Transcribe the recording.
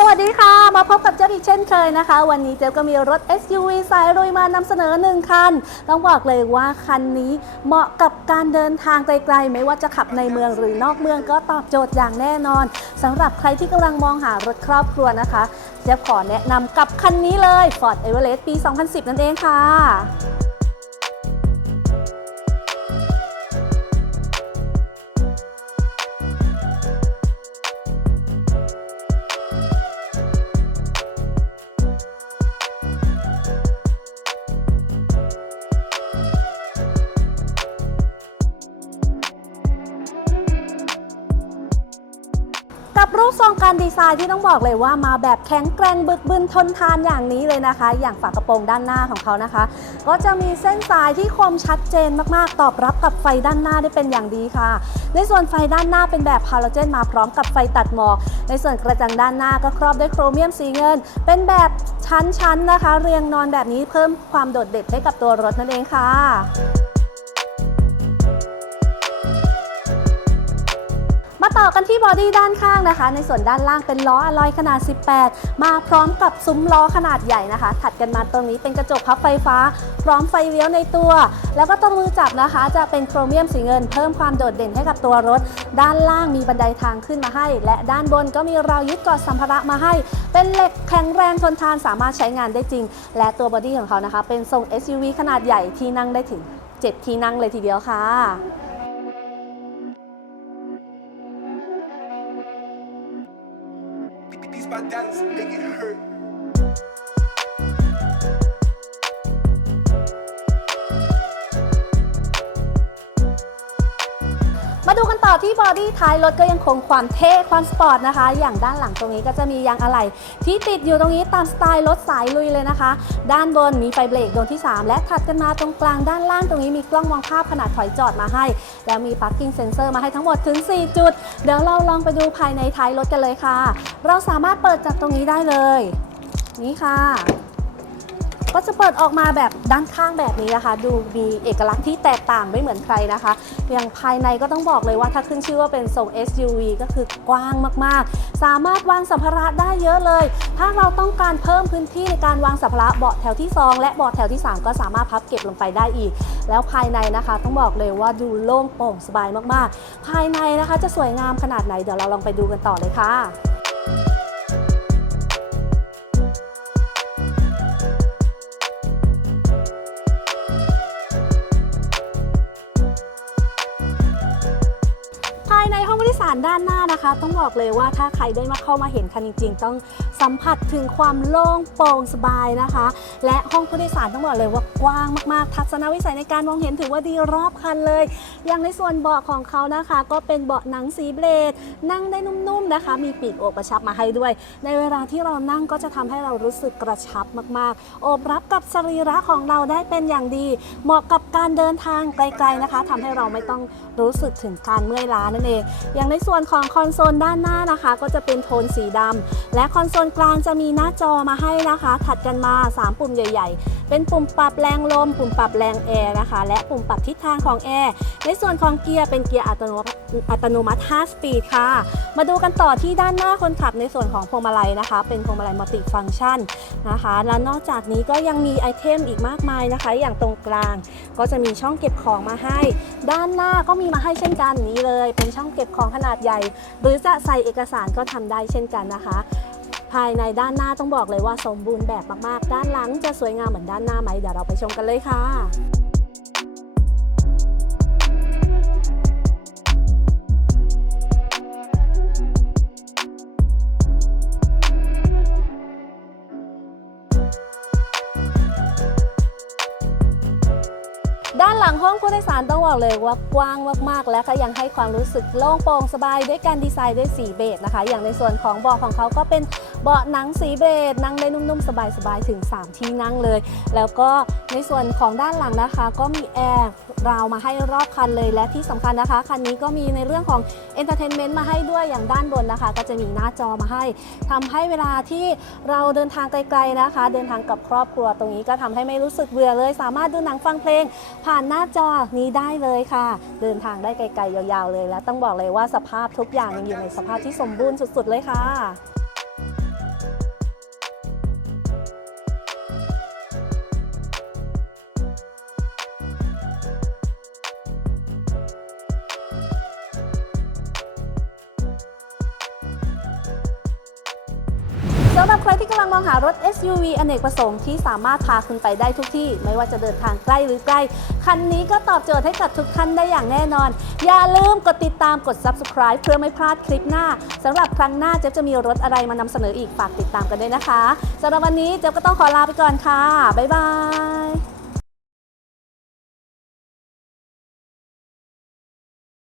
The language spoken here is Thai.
สวัสดีค่ะ มาพบกับเจ๊ยบอีกเช่นเคยนะคะ วันนี้เจ๊ยบก็มีรถ SUV สายรุยมานำเสนอหนึ่งคัน ต้องบอกเลยว่าคันนี้เหมาะกับการเดินทางไกลๆ ไม่ว่าจะขับในเมืองหรือนอกเมืองก็ตอบโจทย์อย่างแน่นอนสำหรับใครที่กำลังมองหารถครอบครัวนะคะ เจ๊ยบขอแนะนำกับคันนี้เลย Ford Everest ปี 2010 นั่นเองค่ะ กับรูปทรงการดีไซน์ที่ต้องบอกเลยว่ามาแบบแข็งแกร่งบึกบึนทนทานอย่างนี้เลยนะคะ อย่างฝากระโปรงด้านหน้าของเขานะคะ ก็จะมีเส้นสายที่คมชัดเจนมากๆ ตอบรับกับไฟด้านหน้าได้เป็นอย่างดีค่ะ ในส่วนไฟด้านหน้าเป็นแบบฮาโลเจนมาพร้อมกับไฟตัดหมอกในส่วนกระจังด้านหน้าก็ครอบด้วยโครเมียมสีเงิน เป็นแบบชั้นๆนะคะ เรียงนอนแบบนี้เพิ่มความโดดเด่นให้กับตัวรถนั่นเองค่ะ ต่อกันที่บอดี้ด้านข้างนะคะ ในส่วนด้านล่างเป็นล้ออะลอยขนาด 18 มาพร้อมกับซุ้มล้อขนาดใหญ่นะคะ ถัดกันมาตรงนี้เป็นกระจกพับไฟฟ้า พร้อมไฟเลี้ยวในตัว แล้วก็ตรงมือจับนะคะ จะเป็นโครเมียมสีเงิน เพิ่มความโดดเด่นให้กับตัวรถ ด้านล่างมีบันไดทางขึ้นมาให้ และด้านบนก็มีราวยึดเกาะสัมภาระมาให้ เป็นเหล็กแข็งแรงทนทานสามารถใช้งานได้จริง และตัวบอดี้ของเขานะคะ เป็นทรง SUV ขนาดใหญ่ที่นั่งได้ถึง 7 ที่นั่งเลยทีเดียวค่ะ These my dance make it hurt. มาดูกันต่อที่บอดี้ท้ายรถก็ยังคงความเท่ความสปอร์ตนะคะ อย่างด้านหลังตรงนี้ก็จะมียางอะไหล่ที่ติดอยู่ตรงนี้ตามสไตล์รถสายลุยเลยนะคะ ด้านบนมีไฟเบรกดวงที่ 3 และถัดกันมาตรงกลางด้านล่างตรงนี้มีกล้องมองภาพขนาดถอยจอดมาให้ แล้วมี parking sensor มาให้ทั้งหมดถึง 4 จุด เดี๋ยวเราลองไปดูภายในท้ายรถกันเลยค่ะ เราสามารถเปิดจากตรงนี้ได้เลย นี่ค่ะ ก็จะเปิดออกมาแบบด้านข้างแบบนี้นะคะ ดูมีเอกลักษณ์ที่แตกต่างไม่เหมือนใครนะคะ อย่างภายในก็ต้องบอกเลยว่าถ้าขึ้นชื่อว่าเป็นทรง SUV ก็คือกว้างมากๆ สามารถวางสัมภาระได้เยอะเลย ถ้าเราต้องการเพิ่มพื้นที่ในการวางสัมภาระเบาะแถวที่ 2 และเบาะแถวที่ 3 ก็สามารถพับเก็บลงไปได้อีก แล้วภายในนะคะต้องบอกเลยว่าดูโล่งโปร่งสบายมากๆ ภายในนะคะจะสวยงามขนาดไหนเดี๋ยวเราลองไปดูกันต่อเลยค่ะ ด้านหน้านะคะ ต้องบอกเลยว่าถ้าใครได้มาเข้ามาเห็นคันจริง ๆ ต้องสัมผัสถึงความโล่งโปร่งสบายนะคะ และห้องผู้โดยสารต้องบอกเลยว่ากว้างมากๆ ทัศนวิสัยในการมองเห็นถือว่าดีรอบคันเลย อย่างในส่วนเบาะของเขานะคะ ก็เป็นเบาะหนังสีเบลด นั่งได้นุ่มๆนะคะ มีปีกโอบกระชับมาให้ด้วย ในเวลาที่เรานั่งก็จะทำให้เรารู้สึกกระชับมากๆ โอบรับกับสรีระของเราได้เป็นอย่างดี เหมาะกับการเดินทางไกลๆนะคะทำให้เราไม่ต้องรู้สึกถึงการเมื่อยล้านั่นเองอย่างในส่วนของคอนโซลด้านหน้านะคะ ก็จะเป็นโทนสีดำและคอนโซลกลางจะมีหน้าจอมาให้นะคะ ถัดกันมา 3 ปุ่มใหญ่ ๆ เป็นปุ่มปรับแรงลม ปุ่มปรับแรงแอร์นะคะ และปุ่มปรับทิศทางของแอร์ในส่วนของเกียร์เป็นเกียร์อัตโนมัติอัตโนมัติ 5 สปีดค่ะ มาดูกันต่อที่ด้านหน้าคนขับในส่วนของพวงมาลัยนะคะ เป็นพวงมาลัยมัลติฟังก์ชันนะคะ และนอกจากนี้ก็ยังมีไอเทมอีกมากมายนะคะ อย่างตรงกลางก็จะมีช่องเก็บของมาให้ ด้านหน้าก็มีมาให้เช่นกันนี้เลย เป็นช่องเก็บของขนาดใหญ่หรือจะใส่เอกสารก็ทำได้เช่นกันนะคะ ภายในด้านหน้าต้องบอกเลยว่าสมบูรณ์แบบมากๆ ด้านหลังจะสวยงามเหมือนด้านหน้าไหมเดี๋ยวเราไปชมกันเลยค่ะ หลังห้องผู้โดยสารต้องบอกเลยว่ากว้างมากๆ และก็ยังให้ความรู้สึกโล่งโปร่งสบายด้วยการดีไซน์ด้วยสีเบจนะคะ อย่างในส่วนของเบาะของเขาก็เป็น เบาะหนังสีเบจนั่งได้นุ่มๆ สบายๆ ถึง 3 ที่นั่งเลย แล้วก็ในส่วนของด้านหลังนะคะ ก็มีแอร์ราวมาให้รอบคันเลย และที่สำคัญนะคะ คันนี้ก็มีในเรื่องของเอนเตอร์เทนเมนต์มาให้ด้วยอย่างด้านบนนะคะ ก็จะมีหน้าจอมาให้ทำให้เวลาที่เราเดินทางไกลๆนะคะ เดินทางกับครอบครัวตรงนี้ก็ทำให้ไม่รู้สึกเบื่อเลย สามารถดูหนังฟังเพลง ผ่านหน้าจอนี้ได้เลยค่ะ เดินทางได้ไกลๆยาวๆเลย และต้องบอกเลยว่าสภาพทุกอย่างยังอยู่ในสภาพที่สมบูรณ์สุด ๆ เลยค่ะ สำหรับใครที่กำลังมองหารถ SUV อเนกประสงค์ที่สามารถพาคุณไปได้ทุกที่ ไม่ว่าจะเดินทางใกล้หรือไกล คันนี้ก็ตอบโจทย์ให้กับทุกท่านได้อย่างแน่นอน อย่าลืมกดติดตามกด subscribe เพื่อไม่พลาดคลิปหน้าสำหรับครั้งหน้าเจ๊บจะมีรถอะไรมานำเสนออีกฝากติดตามกันด้วยนะคะสำหรับวันนี้เจ๊บก็ต้องขอลาไปก่อนค่ะบ๊ายบาย